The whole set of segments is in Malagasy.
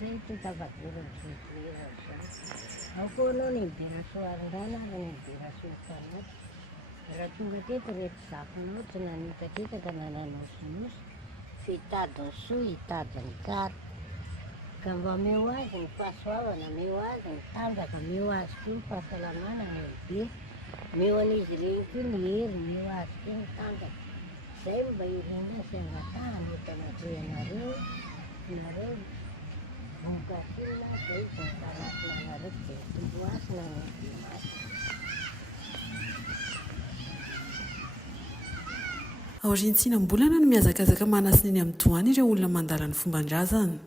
zay titavadorany zay toerana zany. Ao koa anao ny mibera soarin-drano ary ny mibera soa-panaty. Raha tonga teto rehefa zafanao tsy nanitakitaka na nanosonosy, fitadiny soa hitadiny kara. Ka mba meo azy ny fahasoavana, meo azy ny tanjaka, meo azy koa ny fahasalamana ny be. Meo an'izy ireny koa ny hery, meo azy koa ny tanjaka. Zay mba irindra sy angatahana eto anatrehanareo, nareo vonin-kasilona zay vonin-karatona anareo dia tomboasina ny dimasina. Aorian-tsinam-bolana no mihazakazaka manasina eny amin'ny doany ireo olona mandala ny fomban-drazana.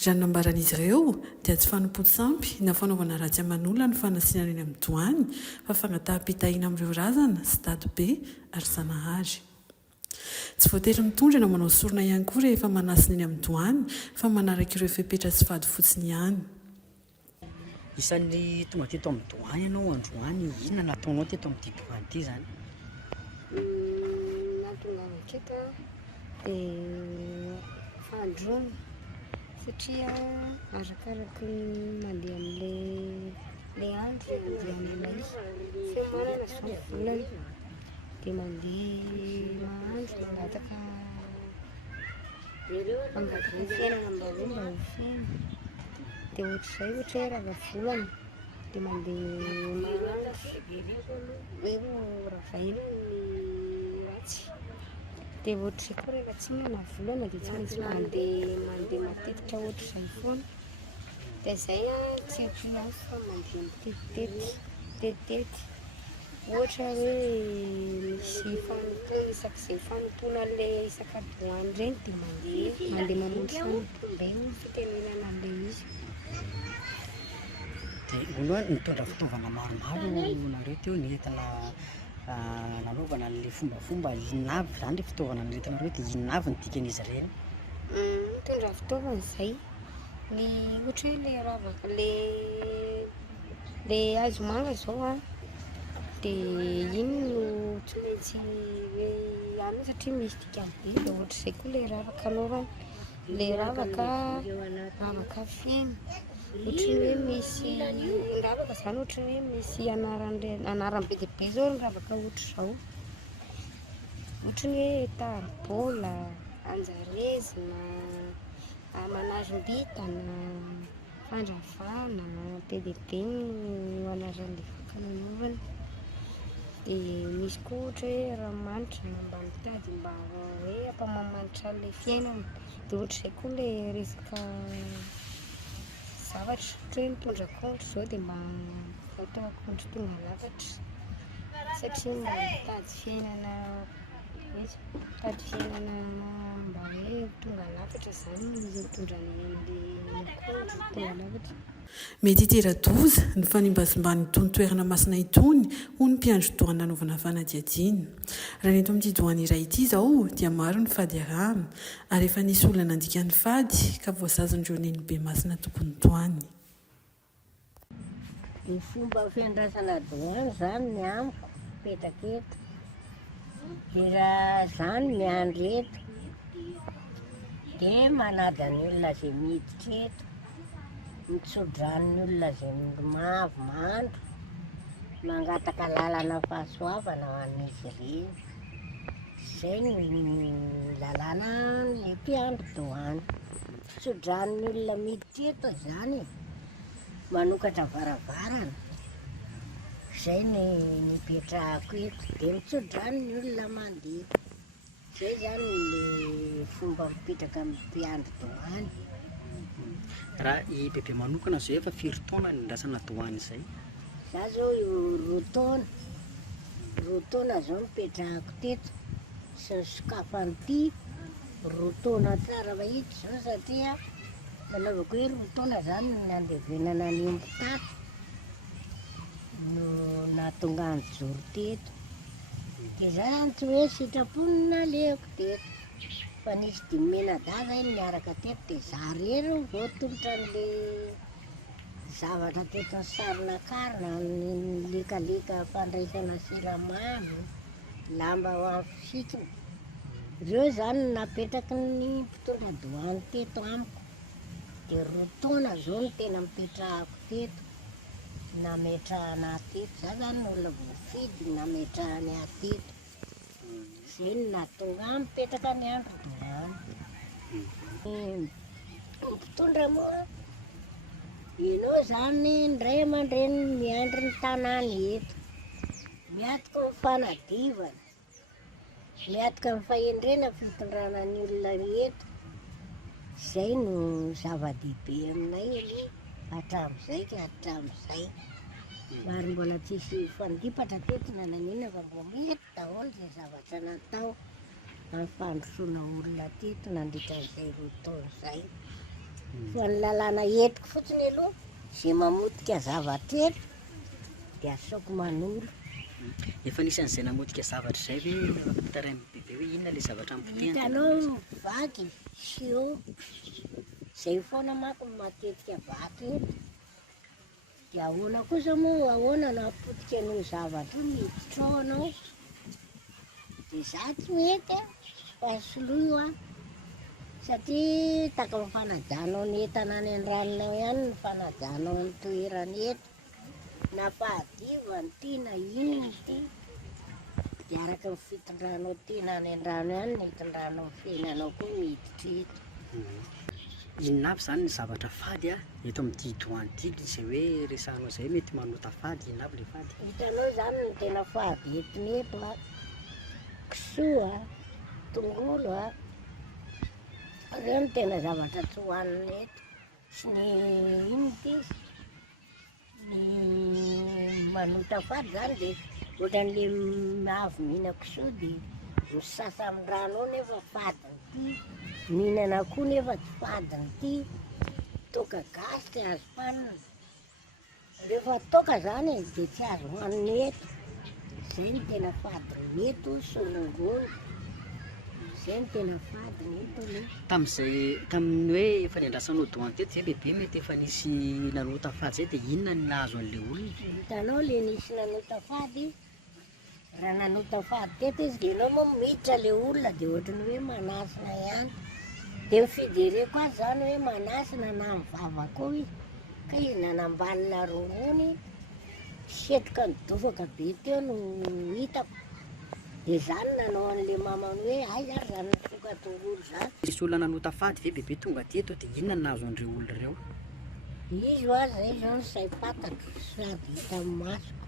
Raha nambaran'izy ireo dia tsy fanompo-tsampy na fanaovana ratsy aman'olona ny fanasinana eny amin'ny doany fa fangataham-pitahiana amin'ireo razana sy dadibe ary sanahary. Tsy voatery mitondra na manao sorona ihany koa rehefa manasina eny amin'ny doany fa manaraka ireo fepetra sy fady fotsiny ihany. Isan'ny tonga teto amin'ny doany ianao androany, inona nataonao teto amin'ity doany ity zany? Natonga aketo dia fandroana satria arakaraky ny mandeha amin'ilay andro andehanana izy. Fiamarana zao volana dia mandeha mahandro mangataka ny fiainana mba hoe mba ho fiaina. Dia ohatr'izay ohatra hoe rava volana dia mandeha mahandro hoe ravaina ny ratsy. Dia ohatr'izay koa rehefa tsy mana volana dia tsy maintsy mandeha matetika ohatr'izay foana. Dia izay tsy ampiany fa mandeha mitetitety. Ohatra hoe misy fanontona isak'izay fanontona an'ilay isan-doany ireny dia mandeha mamonjy fanontona io fitenenana an'ilay izy. Dia voalohany nitondra fitaovana maromaro nareo teo nentina nanaovana an'ilay fombafomba inona avy zany ilay fitaovana nentinareo dia inona avy ny dikan'izy ireny? Mitondra fitaovana izay ny ohatra hoe ilay ravaka ilay hazo manga izao dia iny no tsy maintsy hoe aminy satria misy dikany be. Dia ohatr'izay koa ilay ravaka anaovana, ilay ravaka fiaina. Ohatra hoe misy ravaka zany ohatra hoe misy anarany be dia be zao ny ravaka ohatr'izao. Ohatra ny hoe taribola, anjarezina, manazom-bitana, fandravana, be dia be no anaran'ilay fakana anaovana. Dia misy koa ohatra hoe ranomanitra na mba mitady mba hoe ampamamanitra an'ilay fiainana. Dia ohatr'izay koa ilay resaka zavatra ohatra hoe mitondra akondro izao dia mba atao akondro tonga lafatra satria mba mitady fiainana mba hoe tonga lafatra zany no mitondra an'ilay akondro tonga lafatra. Mety hitera-doza ny fanimbazimbany itony toerana masina itony ho ny mpiandro doany nanaovana fanadihadiana. Raha neto amin'ity doany iray ity izao dia maro ny fady arahana ary efa nisy olona nandika ny fady ka voasazon'ireo neny be masina tokony doany. Ny fomba fiandrasana doany zany ny amiko petaka eto. Dia raha zany miandry eto dia manada ny olona izay miditra eto, mitsodrano ny olona izay mavomandro, mangataka lalana fahasoavana ho an'izy ireny. Izay ny lalàna ny mpiandry doany. Tsodrano ny olona miditra eto zany, manokatra varavarana. Izay ny mipetrahako eto dia mitsodrano ny olona mandeha. Izay zany ny fomba mipetraka amin'ny mpiandry doany. Raha i bebe manokana zao efa firy taona ny andrasana doany izay? Za zao roa taona zao mipetrahako teto. Sy ny sokafanyity roa taona tsara mahitsy zao satria nanaovako hoe roa taona zany ny andevenana ny omby tato no nahatonga ny joro teto. Dia za zany tsy hoe sitrapony naleko teto fa nisy dimena-daza iny niaraka teto dia za rery no voatongotra an'ilay zavatra teto ny sarina-karina, ny lekaleka fandraisana siramamy, lamba ho amin'ny fikiny. Ireo zany napetraky ny mpitondra doany teto amiko. dia 2 taona zao no tena mipetrahako teto, nametrahana teto. Za zany no olona voafidy nametrahany ateto. Zay no nahatonga mipetraka ny andro doany. Mpitondra moa, ianao zany ndray aman-dreny miandry ny tanàny eto, miatoka amin'ny fanadivana, miatoka amin'ny fahendrena fitondrana ny olona eto. Zay no zava-dehibe aminay aloha hatramin'izay ka hatramin'izay. Ary mbola tsisy fandipatra teto na nanina fa mbo mety daholo zay zavatra natao amin'ny fandrosoana olona teto nandritra an'izay 2 taona izay. Fa ny lalàna entiko fotsiny aloha zay mamotika zavatra eto dia asaoko manolo. Efa nisan'izay namotika zavatra izay hoe taray bebe hoe inona ilay zavatra ampotehana? Hitanao vaky, sio, zay foana manko no matetika vaky eto. Dia ahoana kosa moa, ahoana no apotika an'io zavatra io miditra ao anao. Dia za tsy mety fa soloio satria taka mifanajanao ny entana any an-dranonao ihany no fanajanao ny toerany eto. Na fahadivany ty na inony ty, dia araka ny fitondranao tena any an-drano ihany ny hitondranao ny fiainanao koa miditra eto. Inona aby zany ny zavatra fady eto amin'ity doany ity, izay hoe resahanao izay mety manota fady, inona aby ilay fady? Hitanao zany ny tena fady etony eto kisoa, tongolo reo no tena zavatra tsy hohanina eto. Sy ny ino ty, ny manota fady zany dia ohatran'le avy mihina kisoa dia misasa amin'ny rano ao nefa fadiny ty, mihinana koa nefa tsy fadiny ty, toaka gasy tsy azo panina. Rehefa toaka zany dia tsy azo hohanina eto. Zay no tena fadiny eto, solongolo. Zay no tena fadiny eto aloha. Tamin'ny hoe efa niandrasanao doany teto zay bebe mety efa nisy nanota fady zay dia inona ny nahazo an'ilay olona? Hitanao le nisy nanota fady, raha nanota fady teto izy dia ianao moa miditra le olona dia ohatrany hoe manasina ihany. Dia mifidy koa zany hoe manasina na mivava koa izy, ka izy nanambanina rongony, setoka ny dofaka be teo no hitako. Dia zany nanao an'le mamany hoe ay zary zany nifoka tongolo zany. Misy olona nanota fady ve bebe tonga teto dia inona ny nahazo an'ireo olona ireo? Izy zay zao no say patako sady hita amin'ny masoko.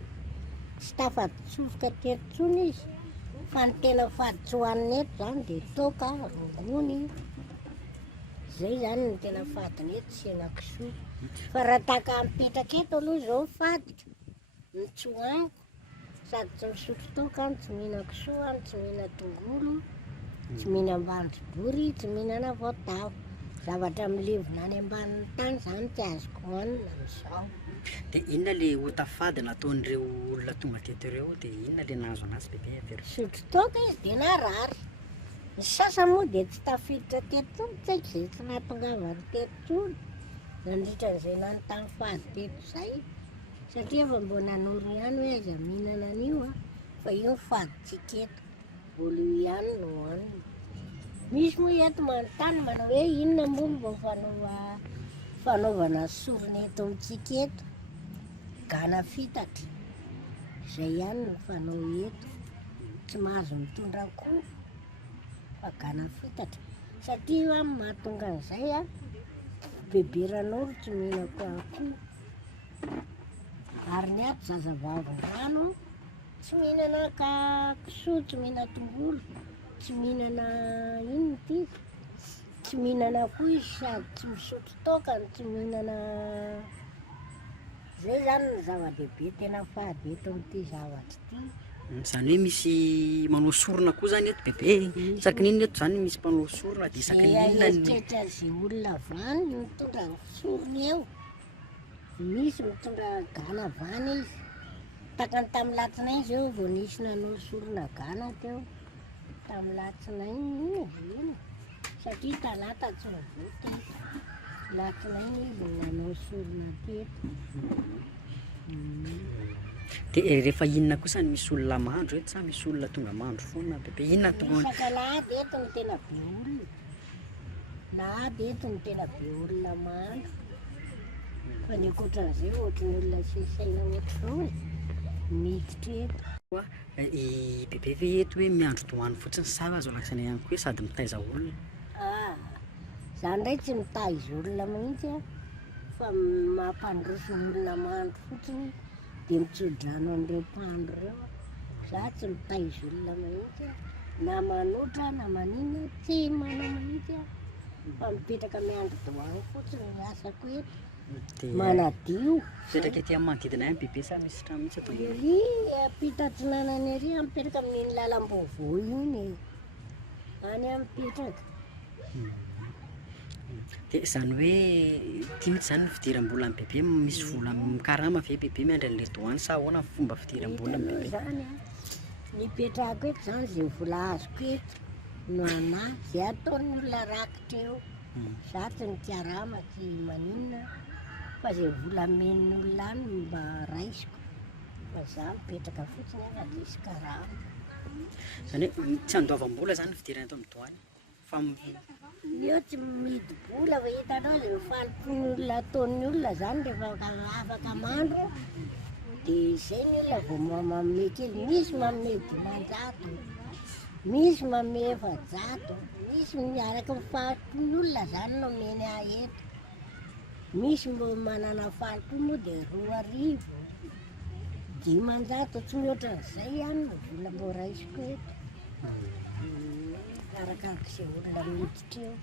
Tsy tafady tsofoka teto tsony izy, fa ny tena fady tsy hohanina eto zany dia toaka, rongony. Zay zany ny tena fadiny eto, sy hena kisoa. Fa raha taka mipetraka eto aloha zao fadika, ny tsy hohaniko, sady tsy misotro toaka, tsy mihina kisoa, tsy mihina tongolo, tsy mihina ambanjobory, tsy mihinana voatavo. Zavatra milevona any ambanin'ny tany zany tsy azoko hohanina amin'izao. Dia inona ilay ota-fady nataon'ireo olona tonga teto ireo dia inona ilay nahazo anazy bebe atero? Sotro toaka izy dia narary. Ny sasa moa dia tsy tafiditra teto tsony, tsy haiko izay tsy nahatongavany teto tsony nandritra an'izay nanontany fady teto izay. Satria efa mbo nanoro ihany hoe aiza mihinana an'io fa io faditsika eto, mbola io ihany no hohanina. Misy moa eto manontany manao hoe inona moa mbo fanaovana sorona eto amintsika eto, gana fitatra. Izay ihany no fanao eto, tsy mahazo mitondra akoho fa gana fitatra. Satria amin'ny mahatonga an'izay bebe ran'olo tsy mihinako akoho. Ary ny ato zazavavy rano tsy mihinana kisoa, tsy mihinana tongolo, tsy mihinana inona ty, tsy mihinana akoho izy sady tsy misotro toaka, tsy mihinana. Zay zany ny zava-dehibe tena fady eto amin'ity zavatra ity. Zany hoe misy manao sorona koa zany eto bebe, isaky n'inona eto zany misy mpanao sorona dia isaky n'inona ny... Eritreritra an'izay olona vany mitondra sorony eo. Misy mitondra gana vany izy. Takany tamin'ny latsinainy zao vao nisy nanao sorona gana teo. Tamin'ny latsinainy ino, satria talata tsy nivoty. Latsinainy izy nanao sorona teto. Dia rehefa inona kosa ny misy olona mandro eto sa misy olona tonga mandro foana bebe, inona tonga... Sakalahady eto no tena be olona. na aby eto ny tena be olona mahandro fa ny ankoatran'izay ohatran'ny olona sesena ohatr'izao miditra eto. Koa i bebe ve eto hoe miandro doany fotsiny sa azo laksana ihany koa hoe sady mitaiza olona? Zany ndray tsy mitaiza olona mihitsy a fa mampandroso olona mahandro fotsiny dia mitsodrano an'ireo mpahandro ireo. Za tsy mitaiza olona mihitsy a na manoatra na manina tsy manao mihitsy a fa mipetraka miandro doany fotsiny ny asako eto. Manadio petraka ety amin'ny manodidina ihany bebe sa misy trano mihitsy atao? ery ampitantsinanany ery mipetraka amin'iny lalam-baovao iny any mipetraka. Dia zany hoe tia mihitsy zany ny fidiram-bola amin'ny bebe, misy vola mikarama ve bebe miandry an'ilay doany sa ahoana ny fomba fidiram-bola amin'ny bebe? Zany a nipetrahako eto zany zay vola azoko eto no anahy zay ataon'ny olona rakitra eo. Za tsy ny tiarama tsy maninona fa zay vola men'ny olona any mba raisiko fa za mipetraka fotsiny afa disy karama. Zany hoe tsy andoavam-bola zany ny fidirana eto amin'ny doany fa Io tsy mihidy bola fa hitanao zay falopony olona ataon'ny olona zany rehefa afaka mandro dia izay ny olona vao manome kely. Misy manome 500, misy manome 700, misy miaraka ny falopony olona zany no meny ahy eto. Misy mbo manana falopony moa dia 2,000, 500 tsy mihoatran'izay ihany no vola mbo raisiko eto. Arakaraka izay olona miditra eo.